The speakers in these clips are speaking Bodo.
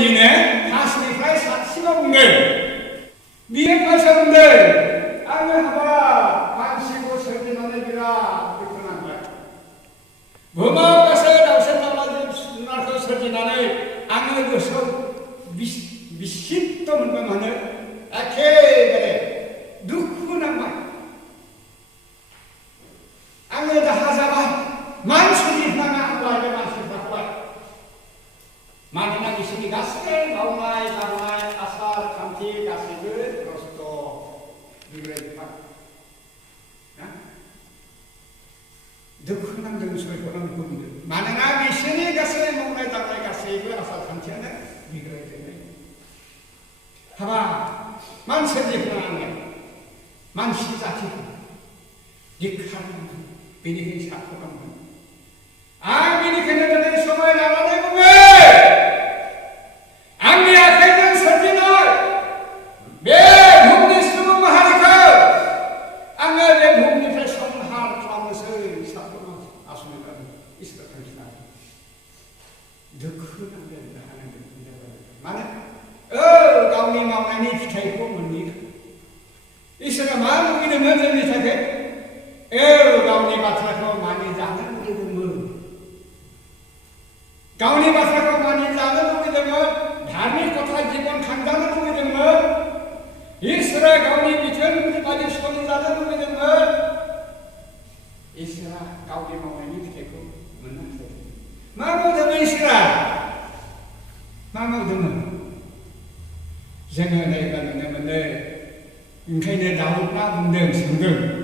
이네 다스니까의 사치가 없네. 미에 가셨는데 아무 하바 반시고 설진하네비라 그러는 거야. 뭐만 가서 나오셨다마지 나서 설진하네 아무 그서 미십도 문방하네 아케 그래 누구나 말 아무다 하자마 만수리 나가 하와야 만수리 바꿔 만이나 미신이 가스를 나오나이 아사 감티 가스를 로스도 이거를 막 누구나 등수를 보는 분들 만이나 미신이 가스를 나오나이 가스를 아사 감티는 이거를 되네 하바 만세지 불안해 만시자티 니카는 비니히 사고가 아미니 그네들의 소마에 나가는 왜 아미 앞에는 설진을 매 국리 수금 하니까 아미 매 국리에 성할 하면서 사고가 아수니까 있을 것 같습니다. 누구나 하는 게 만약 가운데 마음이 비켜있고 뭡니까? 이스라 마음 믿으면 됩니다. 가운데 마트라고 많이 자는 믿음은 가운데 마트라고 많이 자는 믿음은 담이 꽃화 기본 강자는 믿음은 이스라 가운데 비켜는 많이 손이 자는 믿음은 이스라 가운데 마음이 비켜있고 뭡니까? 마음 믿으면 이스라 마음 믿으면 생각을 내가는데 인간의 나오나 문제는 상등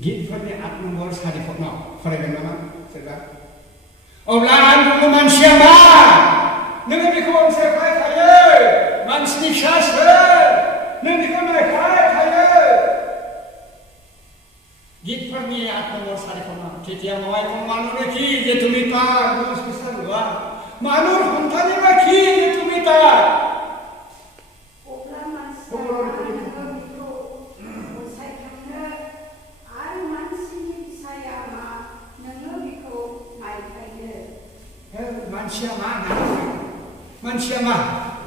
기쁘게 아픈 걸 사리포나 그러겠나 제가 어블란 그거 만시야마 너가 비고 온세 파이 가요 만시니 샤스 너가 비고 나이 파이 가요 기쁘게 아픈 걸 사리포나 제티야 너와의 공만으로 기 이제 두미다 그거 스피스한 거야 만으로 혼타니가 기 이제 두미다 만시야마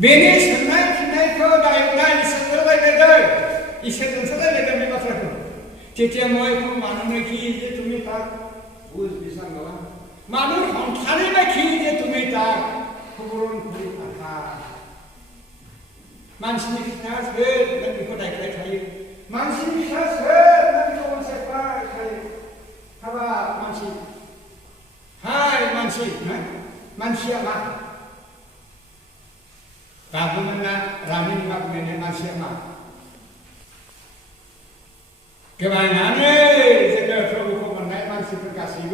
베네 선나이 피나이 거다이나 이세들레들 이세들레들 미마스라고 제티야 뭐에 그 많은 기이제 두미다 우스 비싼 거야 많은 혼타니가 기이제 두미다 그거는 그리다 만신이 피나스 왜 이거 다이카이 만신이 피나스 왜 이거 온세파 카이 하바 만신 하이 만시야마 라브나 라민마 부메네 만시야마 그만하네 제가 그러고 보면 나의 만시를 가시고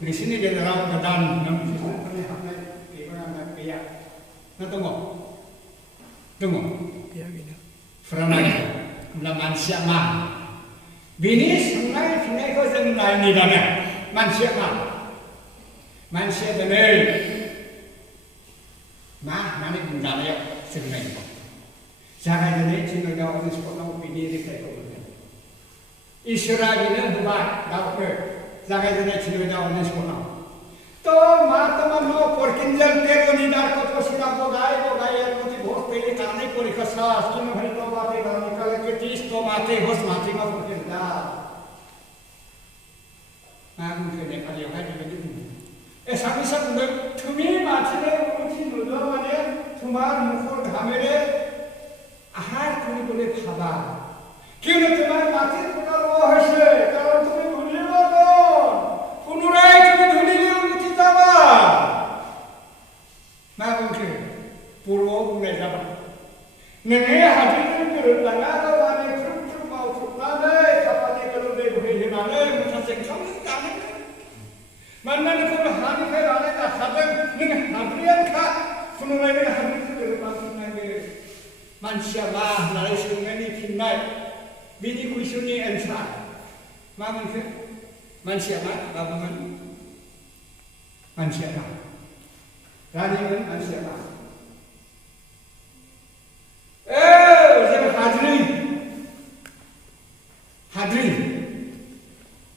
리신이 되더라고 난 넘치는 분이 한번 이거는 그야 너 tunggu Frananya la mansiama bini sungai finai ko jeng lai ni dana mansiama mansia dane mane gundana ya sungai jaga dane chino da on spona bini ri kai ko Ishra dine buba da ko jaga dane chino da on spona तो मातम नो परकिंजल तेरो निदार को तो सिना को गाय मुझे बहुत पहले करने को रिखसा सुन भरी तो बातें निकल के 30 तो माते होस माते में परकिंदा आगु के ने खाली है कि ऐसा भी सब तुम्हें माते ने मुझे नुदो माने तुम्हार मुखर घामेरे आहार कोनी बोले खाबा क्यों न तुम्हार माते को वो हसे कारण तुम्हें भूले हो तो पुनराय तुम्हें भूले Mungkin purwo mulai dapat. Nene hati itu berlanggar mana truk mau truk mana kapalnya kalau dia boleh mana masa sengkang kami. Mana ni kalau hati saya ada tak sadar nene hadiran kah sungai ni hadiran itu berlangsung nanti. Manusia lah nari sungai ni finai bini kuisuni ansar. Mungkin manusia lah babangan manusia lah. Rani manusia lah. Hadri,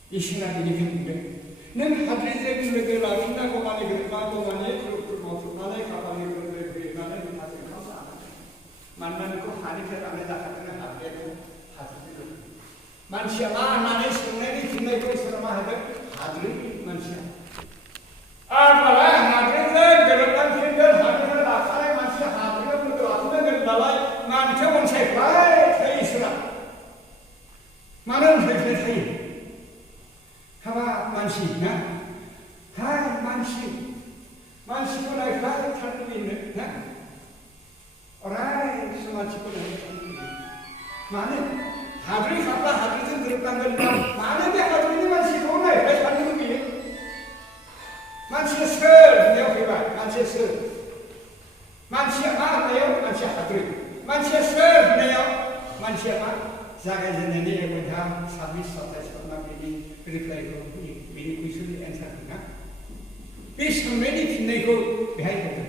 istilah ini kan, neng hadri jadi negara lain nak kau mana kerja मानसिया मा होननानै सोंनायनि फिननायखौ इसोरा मा होदों हाद्रि मानसिया मालाय हाद्रिजों गोरोबलांफिनगोन हाद्रिजों लाखानाय मानसिया हाद्रिजों लोगो लाफिननांगोन नालाय मानोथो अनसायबाय थायो इसोरा मानो अनसायबाय थायो हाबा मानसि ना हाय मानसिखौ नायफ्लाय थानो लुबैनो ना अराय मानसिखौ नायफ्लाय थानो लुबैयो मानो हाद्रि खाब्ला हाद्रिजों गोरोबलांगोन मानो बे हाद्रिनि मानसिखौ नायफ्लाय थानो लुबैयो मानसिया सोर होननायाव फैबाय मानसिया सोर मानसिया मा होननायाव मानसिया हाद्रि मानसिया सोर होननायाव मानसिया मा जागायजेननायनि 26-27 बिनि रिप्लाइखौ बिनि कुइसननि एन्सार होना बे सोंनायनि फिननायखौ बेहाय होदों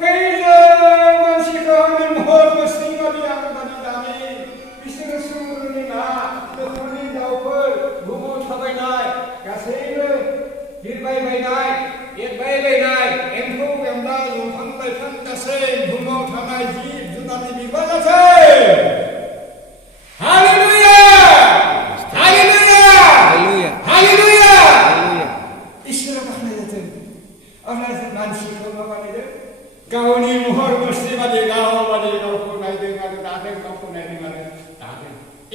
फैजों मानसिखौ आंनि महर मुस्रि बादि आं बादि दानि बिसोरो समुद्रनि ना नखरनि दाउफोर बुहुमाव थाबायनाय गासैबो बिरबायबायनाय एरबायबायनाय एम्फौ एनला दंफां लाइफां गासै बुहुमाव थानाय जिब जुनारनि बिबार गासै हालेलुया हालेलुया हालेलुया इसोरा बाख्नायजाथों अब्ला मानसिखौ मा बानायदों गावनि महर मुस्रि बादि गावखौ नायदों आरो दादों गावखौ नायदों आरो दादों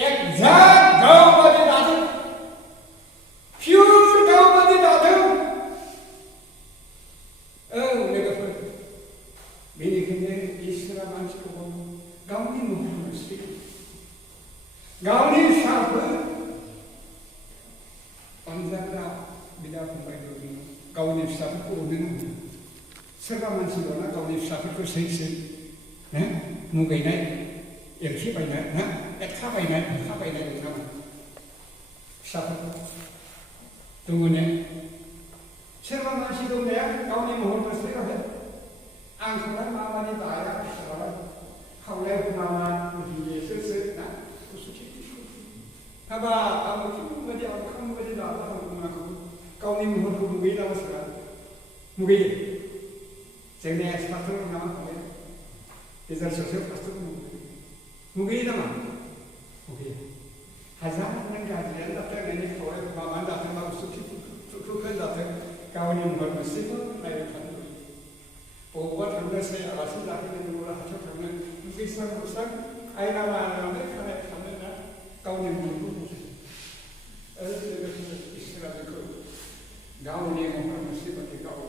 एकजाक्ट गाव बादि दादों पियुर गाव बादि दादों लोगोफोर बेनिखायनो इसोरा मानसिखौ गावनि महर मुस्रि गावनि फिसाफोर अनजाग्रा बिदा फंबायफोर गावनि फिसाफोरखौ अननो नांगौ सोरबा मानसि दंना गावनि फिसाफोरखौ सै मुगैनाय एरखेबायनाय ना एरखाबायनाय बुखाबायनाय नोंथांमोन फिसाफोरखौ दङ ने सोरबा मानसि दंनाया गावनि महर मुस्रिखौ आंखौलाय माबानि दाया फिसालाय खावलायाव मामा बिसोरसो ना हाबा आंबादि आंबादि दाबा आंखौ गावनि महरखौ मुगैयो नामा सोरबा मुगैयो जोंनि एक्सपार्टफोर नामा मुगैयो गेजेर ससेयाव फार्स्टआव मुगैयो नामा मुगैयो हाजार नों गाज्रियानो जाथों नोंनि खावलायाव माबानो जाथों मा बुस्थु जाथों गावनि महर मुस्रिखौ नायबाय थानो बबावबा थांनोसै आलासि जाहैनो नङाब्ला हाथायाव थांनो दुगैस्रां लोबस्रां आयना लानानै थानो ना गावनि महरखौ इसोरा बेखौ गावनि महर मुस्रि बादि गाव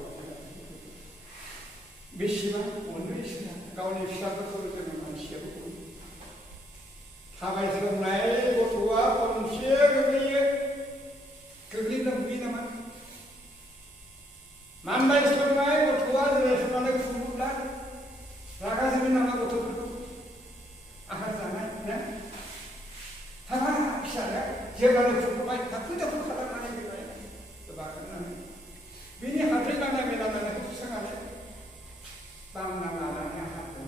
बेसेबां अनो इसोरा गावनि फिसाफोरखौ जोङो मानसियाबो अनो थाबायस्रांनाय गथ'आ खनसे गोग्लैना बुयो नामा मानबायस्रांनाय गथ'आ जिरायस्रांनानै खुरोब्ला रागा जोङो नामा गथ'फोरखौ आहार जानाय ना हाबा फिसाया जेब्लानो खुरबाय दाखु खालामनानै फैबाय बाखांनानै बिनि हाथाय नांनाय मेलानायखौ सुस्रांनानै बांना लानानै हाखौ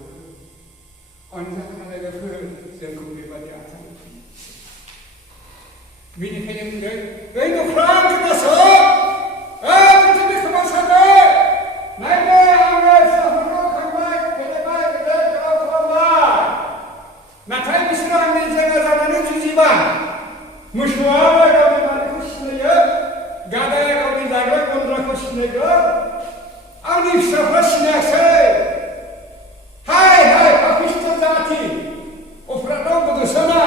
अनजाखानाय लोगोफोर जोंखौ बेबादि आथार बेनिखायनो बुंदों बै न'खरा खोनासं पृथ्वी खोमासानो नायदो आङो फिसाफोरखौ खांबाय फेदेरबाय गेदेर गोलाव खालामबाय नाथाय बिसोरो आंनि जायगा जानानै जुजिबा मोसौआ गावनि मालिकखौ सिनायो गादाया गावनि जाग्रा गन्द्राखौ सिनायगोन आंनि फिसाफ्रा सिनायाखै हाय पापिष्ट जाथि अफ्रादाव गोदोसोना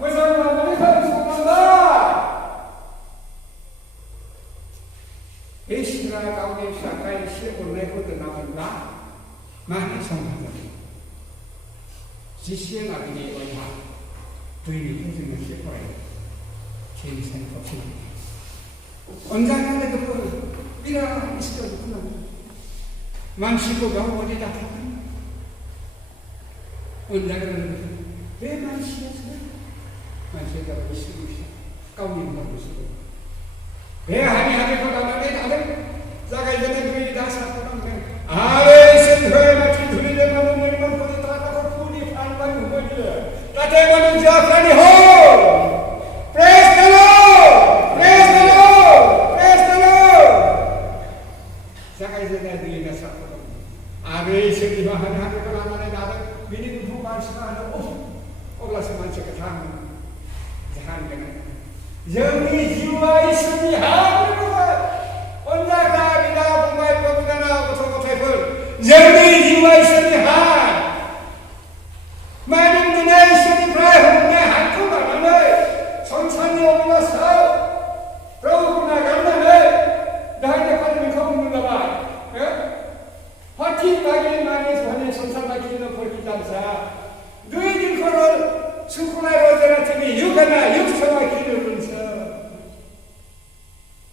मोजां लामानि संनांबाय इसोरा गावनि फिसाफ्रा एसे अननायखौ दोनामोनब्ला मा होनो संनांगोन जिसे लागोनि अनहा दुइनिफ्राय जों एसे फरायदों अनजाग्रा लोगोफोर बिराद इसोरा दुखु नांगौ मानसिखौ गावबादि दाथारगोन अनजाग्रा लोगोफोर बे मानसिया जाबाय इसोरनि फिसा गावनि महर मुस्रिखौ बे हानि हाथायखौ लानानै दादों जागायजेननाय दुइ दासाखौ नांदों आरो इसोर माथि धुलिले मानो निर्माण করে তারা ফুলি ফানবাই হইল তাতে মানুষ জাফরানি হো praise the Lord praise the Lord praise the Lord जागायजेननाय दुइ दासाखौ आरो इसोरनि हानि हाथायखौ लानानै दादों बिनि गुबुन मानसिफ्रा अब्लासो मानसिया गोथां जाहान गोनां जोंनि जिउआ इसोरनि हाबा अनजाग्रा बिदा फंबाय बिनानाव गथ' गथायफोर जोंनि जिउआ इसोरनि हाब मानो दिनै इसोरनिफ्राय हरनाय हाबखौ लानानै संसारनि अबस्थायाव प्रभुखौ नागारनानै दाहाय दाखालि बेखौ बुंनो जाबाय फाथि बागि माने धनी संसार बागि न'खरनि दामसा दुई दिनखौ सुखुनाय रजेराथिनि युगना युग समा खिलुनसो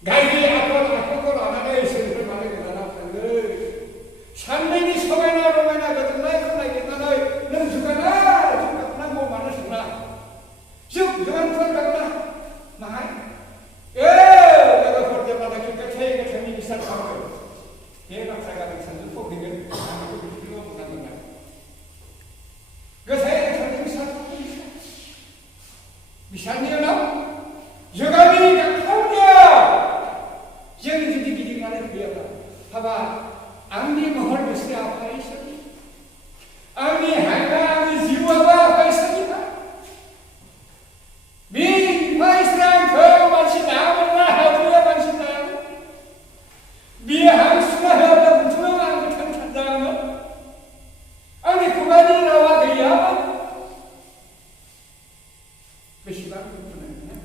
गायनि आखलखौ लानानै इसोरनिफ्राय मानो गोजानाव थाङो साननैनि समायना रमायना गोजोननायखौ नागिरनानै नों जुगानांगौ मानो सोंना जुग जुगानफोर गाबना माहाय लोगोफोर जेब्लानाखि गोथैनि बिसार खालामो बे बाथ्रा गाबोन सानजौफुआव फैगोन आं बेखौ बिदिनो बुंनांगोन गोथैनि बिसार बिसारनि उनाव जुगानि गाबखावनिया जों जुदि गिदिंनानै गैयाब्ला हाबा आंनि महर मुस्रि आफा इसोरनि आंनि हायना आंनि जिउआबो आफा इसोरनिखा बे बिफा इसोरा आंखौ मानसि दामोनना हाबुया मानसि दामोन बियो हां सुना होआब्ला बुथुमो आं गोथां सानजाङोमोन आंनि खुगानि रावा गैयामोन बेसेबां दुखुनांगोन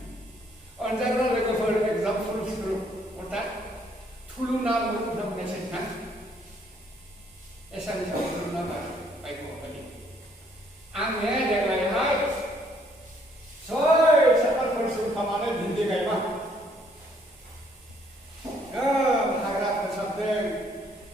अनजाग्रा लोगोफोर एग्जामपोल अटा थुलुंना बुंनायसै ना एसामिसाव थुलुंना बायखौ बायदि आङो